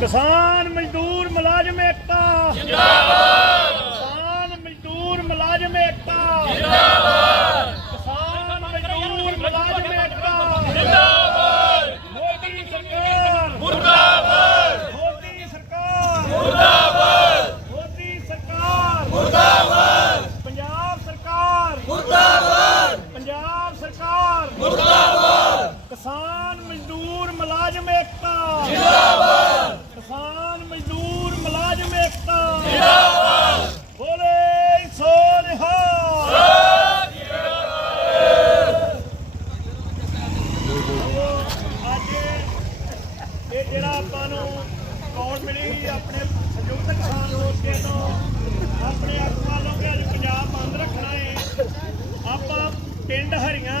ਕਿਸਾਨ ਮਜ਼ਦੂਰ ਮੁਲਾਜ਼ਮ ਏਕਤਾ। ਜਿੰਦਾਬਾਦ ਕਿਸਾਨ ਮਜ਼ਦੂਰ ਮੁਲਾਜ਼ਮ ਏਕਤਾ। ਜਿੰਦਾਬਾਦ ਕਿਸਾਨ ਮਜ਼ਦੂਰ ਮੁਲਾਜ਼ਮ ਏਕਤਾ। ਜਿੰਦਾਬਾਦ ਮੋਦੀ ਸਰਕਾਰ। ਮੁਰਦਾਬਾਦ ਮੋਦੀ ਸਰਕਾਰ। ਮੁਰਦਾਬਾਦ ਮੋਦੀ ਸਰਕਾਰ। ਮੁਰਦਾਬਾਦ ਪੰਜਾਬ ਸਰਕਾਰ। ਮੁਰਦਾਬਾਦ ਪੰਜਾਬ ਸਰਕਾਰ। ਮੁਰਦਾਬਾਦ ਕਿਸਾਨ ਮਜ਼ਦੂਰ ਮੁਲਾਜ਼ਮ ਏਕਤਾ। ਕਿਸਾਨ ਮਜ਼ਦੂਰ ਮੁਲਾਜ਼ਮ ਏਕਤਾ। ਜਿੰਦਾਬਾਦ ਬੋਲੇ ਸੋ ਨਿਹਾਲ। ਅੱਜ ਇਹ ਜਿਹੜਾ ਆਪਾਂ ਨੂੰ ਕੌਣ ਮਿਲੀ ਆਪਣੇ ਸੰਯੁਕਤ ਕਿਸਾਨ ਮੋਰਚੇ ਤੋਂ ਆਪਣੇ ਆਗੂਆਂ ਨੂੰ ਕਿ ਅੱਜ ਪੰਜਾਬ ਬੰਦ ਰੱਖਣਾ ਹੈ ਆਪਾਂ ਪਿੰਡ ਹਰੀਆਂ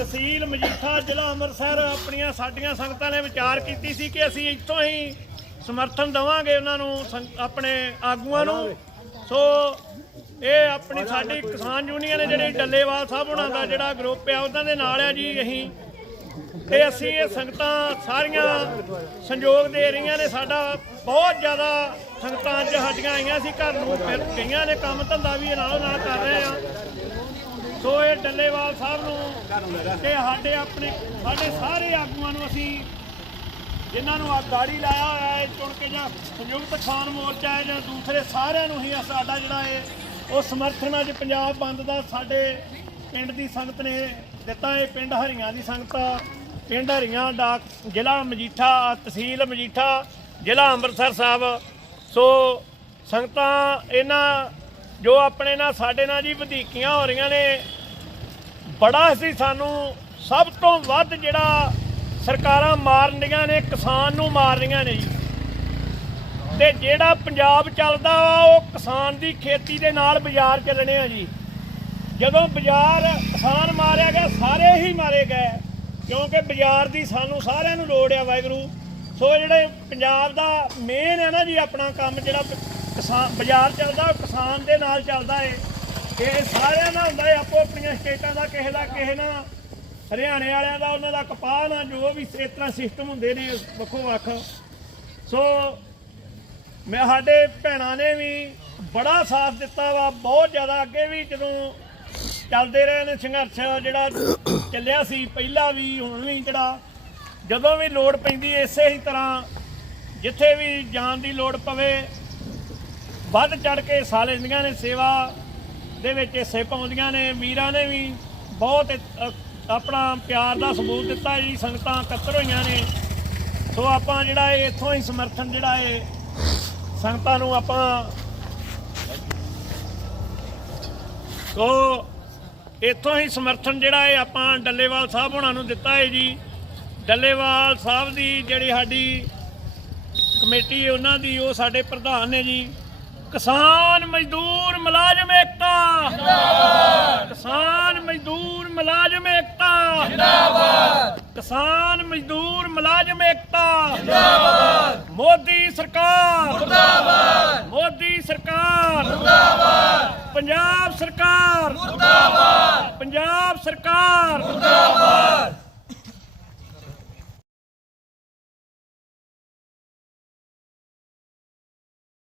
ਤਹਿਸੀਲ ਮਜੀਠਾ, ਜ਼ਿਲ੍ਹਾ ਅੰਮ੍ਰਿਤਸਰ ਆਪਣੀਆਂ ਸਾਡੀਆਂ ਸੰਗਤਾਂ ਨੇ ਵਿਚਾਰ ਕੀਤੀ ਸੀ ਕਿ ਅਸੀਂ ਇੱਥੋਂ ਹੀ ਸਮਰਥਨ ਦੇਵਾਂਗੇ ਉਹਨਾਂ ਨੂੰ ਸੰਗ- ਆਪਣੇ ਆਗੂਆਂ ਨੂੰ। ਸੋ ਇਹ ਆਪਣੀ ਸਾਡੀ ਕਿਸਾਨ ਯੂਨੀਅਨ ਹੈ, ਜਿਹੜੀ ਡੱਲੇਵਾਲ ਸਾਹਿਬ ਉਹਨਾਂ ਦਾ ਜਿਹੜਾ ਗਰੁੱਪ ਆ, ਉਹਨਾਂ ਦੇ ਨਾਲ ਆ ਜੀ ਅਸੀਂ। ਤੇ ਅਸੀਂ ਇਹ ਸੰਗਤਾਂ ਸਾਰੀਆਂ ਸੰਯੋਗ ਦੇ ਰਹੀਆਂ ਨੇ। ਸਾਡਾ ਬਹੁਤ ਜ਼ਿਆਦਾ ਸੰਗਤਾਂ ਅੱਜ ਸਾਡੀਆਂ ਆਈਆਂ ਸੀ, ਘਰ ਨੂੰ ਫਿਰ ਗਈਆਂ ਨੇ, ਕੰਮ ਧੰਦਾ ਵੀ ਨਾਲੋਂ ਨਾਲ ਕਰ ਰਹੇ ਆ। ਡੱਲੇਵਾਲ ਸਾਹਿਬ ਨੂੰ ਕਿ ਸਾਡੇ ਆਪਣੇ, ਸਾਡੇ ਸਾਰੇ ਆਗੂਆਂ ਨੂੰ ਅਸੀਂ ਜਿਨ੍ਹਾਂ ਨੂੰ ਆ ਗਾੜੀ ਲਾਇਆ ਹੋਇਆ ਹੈ, ਚੁਣ ਕੇ ਜਾਂ ਸੰਯੁਕਤ ਕਿਸਾਨ ਮੋਰਚਾ ਹੈ ਜਾਂ ਦੂਸਰੇ ਸਾਰਿਆਂ ਨੂੰ ਹੀ ਸਾਡਾ ਜਿਹੜਾ ਹੈ ਉਹ ਸਮਰਥਨ ਅੱਜ ਪੰਜਾਬ ਬੰਦ ਦਾ ਸਾਡੇ ਪਿੰਡ ਦੀ ਸੰਗਤ ਨੇ ਦਿੱਤਾ ਹੈ, ਪਿੰਡ ਹਰੀਆਂ ਦੀ ਸੰਗਤ ਪਿੰਡ ਹਰੀਆਂ ਡਾਕ ਜ਼ਿਲ੍ਹਾ ਮਜੀਠਾ ਤਹਿਸੀਲ ਮਜੀਠਾ, ਜ਼ਿਲ੍ਹਾ ਅੰਮ੍ਰਿਤਸਰ ਸਾਹਿਬ। ਸੋ ਸੰਗਤਾਂ ਇਹਨਾਂ, ਜੋ ਆਪਣੇ ਨਾਲ, ਸਾਡੇ ਨਾਲ ਜੀ ਵਧੀਕੀਆਂ ਹੋ ਰਹੀਆਂ ਨੇ ਬੜਾ ਸੀ ਸਾਨੂੰ। ਸਭ ਤੋਂ ਵੱਧ ਜਿਹੜਾ ਸਰਕਾਰਾਂ ਮਾਰਨ ਡੀਆਂ ਨੇ, ਕਿਸਾਨ ਨੂੰ ਮਾਰ ਰਹੀਆਂ ਨੇ ਜੀ। ਤੇ ਜਿਹੜਾ ਪੰਜਾਬ ਚੱਲਦਾ ਵਾ, ਉਹ ਕਿਸਾਨ ਦੀ ਖੇਤੀ ਦੇ ਨਾਲ ਬਾਜ਼ਾਰ ਚੱਲਣੇ ਆ ਜੀ। ਜਦੋਂ ਬਾਜ਼ਾਰ ਕਿਸਾਨ ਮਾਰਿਆ ਗਿਆ, ਸਾਰੇ ਹੀ ਮਾਰੇ ਗਏ। ਕਿਉਂਕਿ ਬਾਜ਼ਾਰ ਦੀ ਸਾਨੂੰ ਸਾਰਿਆਂ ਨੂੰ ਲੋੜ ਆ ਵਾਹਿਗੁਰੂ। ਸੋ ਜਿਹੜੇ ਪੰਜਾਬ ਦਾ ਮੇਨ ਹੈ ਨਾ ਜੀ, ਆਪਣਾ ਕੰਮ ਜਿਹੜਾ ਕਿਸਾਨ ਬਾਜ਼ਾਰ ਚੱਲਦਾ, ਉਹ ਕਿਸਾਨ ਦੇ ਨਾਲ ਚੱਲਦਾ ਏ। ਇਹ ਸਾਰਿਆਂ ਦਾ ਹੁੰਦਾ ਏ ਆਪੋ ਆਪਣੀਆਂ ਸਟੇਟਾਂ ਦਾ ਕਿਸੇ ਦਾ ਕਿਸੇ ਨਾਲ ਹਰਿਆਣੇ ਵਾਲਿਆਂ ਦਾ, ਉਹਨਾਂ ਦਾ ਕਪਾਹ ਨਾਲ ਜੋ ਵੀ ਇਸ ਤਰ੍ਹਾਂ ਸਿਸਟਮ ਹੁੰਦੇ ਨੇ, ਵੱਖੋ ਵੱਖ। ਸੋ ਮੈਂ ਸਾਡੇ ਭੈਣਾਂ ਨੇ ਵੀ ਬੜਾ ਸਾਥ ਦਿੱਤਾ ਵਾ, ਬਹੁਤ ਜ਼ਿਆਦਾ ਅੱਗੇ ਵੀ ਜਦੋਂ ਚੱਲਦੇ ਰਹੇ ਨੇ ਸੰਘਰਸ਼, ਜਿਹੜਾ ਚੱਲਿਆ ਸੀ, ਪਹਿਲਾਂ ਵੀ, ਹੁਣ ਵੀ ਜਿਹੜਾ, ਜਦੋਂ ਵੀ ਲੋੜ ਪੈਂਦੀ, ਇਸੇ ਹੀ ਤਰ੍ਹਾਂ ਜਿੱਥੇ ਵੀ ਜਾਣ ਦੀ ਲੋੜ ਪਵੇ, ਵੱਧ ਚੜ ਕੇ ਹਿੱਸਾ ਲੈਂਦੀਆਂ ਨੇ ਸੇਵਾ ਦੇ ਵਿੱਚ ਹਿੱਸੇ ਪਾਉਂਦੀਆਂ ਨੇ ਵੀਰਾਂ ਨੇ ਵੀ ਬਹੁਤ ਆਪਣਾ ਪਿਆਰ ਦਾ ਸਬੂਤ ਦਿੱਤਾ ਜੀ ਸੰਗਤਾਂ ਇਕੱਤਰ ਹੋਈਆਂ ਨੇ। ਸੋ ਆਪਾਂ ਜਿਹੜਾ ਇਹ, ਇੱਥੋਂ ਹੀ ਸਮਰਥਨ ਜਿਹੜਾ ਇਹ ਸੰਗਤਾਂ ਨੂੰ ਆਪਾਂ ਸੋ ਇੱਥੋਂ ਹੀ ਸਮਰਥਨ ਜਿਹੜਾ ਇਹ ਆਪਾਂ ਡੱਲੇਵਾਲ ਸਾਹਿਬ ਹੋਣਾ ਨੂੰ ਦਿੱਤਾ ਹੈ ਜੀ। ਡੱਲੇਵਾਲ ਸਾਹਿਬ ਦੀ ਜਿਹੜੀ ਸਾਡੀ ਕਮੇਟੀ ਹੈ, ਉਹਨਾਂ ਦੀ ਉਹ ਸਾਡੇ ਪ੍ਰਧਾਨ ਨੇ ਜੀ। ਕਿਸਾਨ ਮਜ਼ਦੂਰ ਮੁਲਾਜ਼ਮ ਏਕਤਾ ਜਿੰਦਾਬਾਦ ਕਿਸਾਨ ਮਜ਼ਦੂਰ ਮੁਲਾਜ਼ਮ ਏਕਤਾ ਜਿੰਦਾਬਾਦ ਕਿਸਾਨ ਮਜ਼ਦੂਰ ਮੁਲਾਜ਼ਮ ਏਕਤਾ। ਜਿੰਦਾਬਾਦ। ਮੋਦੀ ਸਰਕਾਰ। ਮੁਰਦਾਬਾਦ। ਮੋਦੀ ਸਰਕਾਰ। ਮੁਰਦਾਬਾਦ। ਪੰਜਾਬ ਸਰਕਾਰ। ਮੁਰਦਾਬਾਦ। ਪੰਜਾਬ ਸਰਕਾਰ। ਮੁਰਦਾਬਾਦ।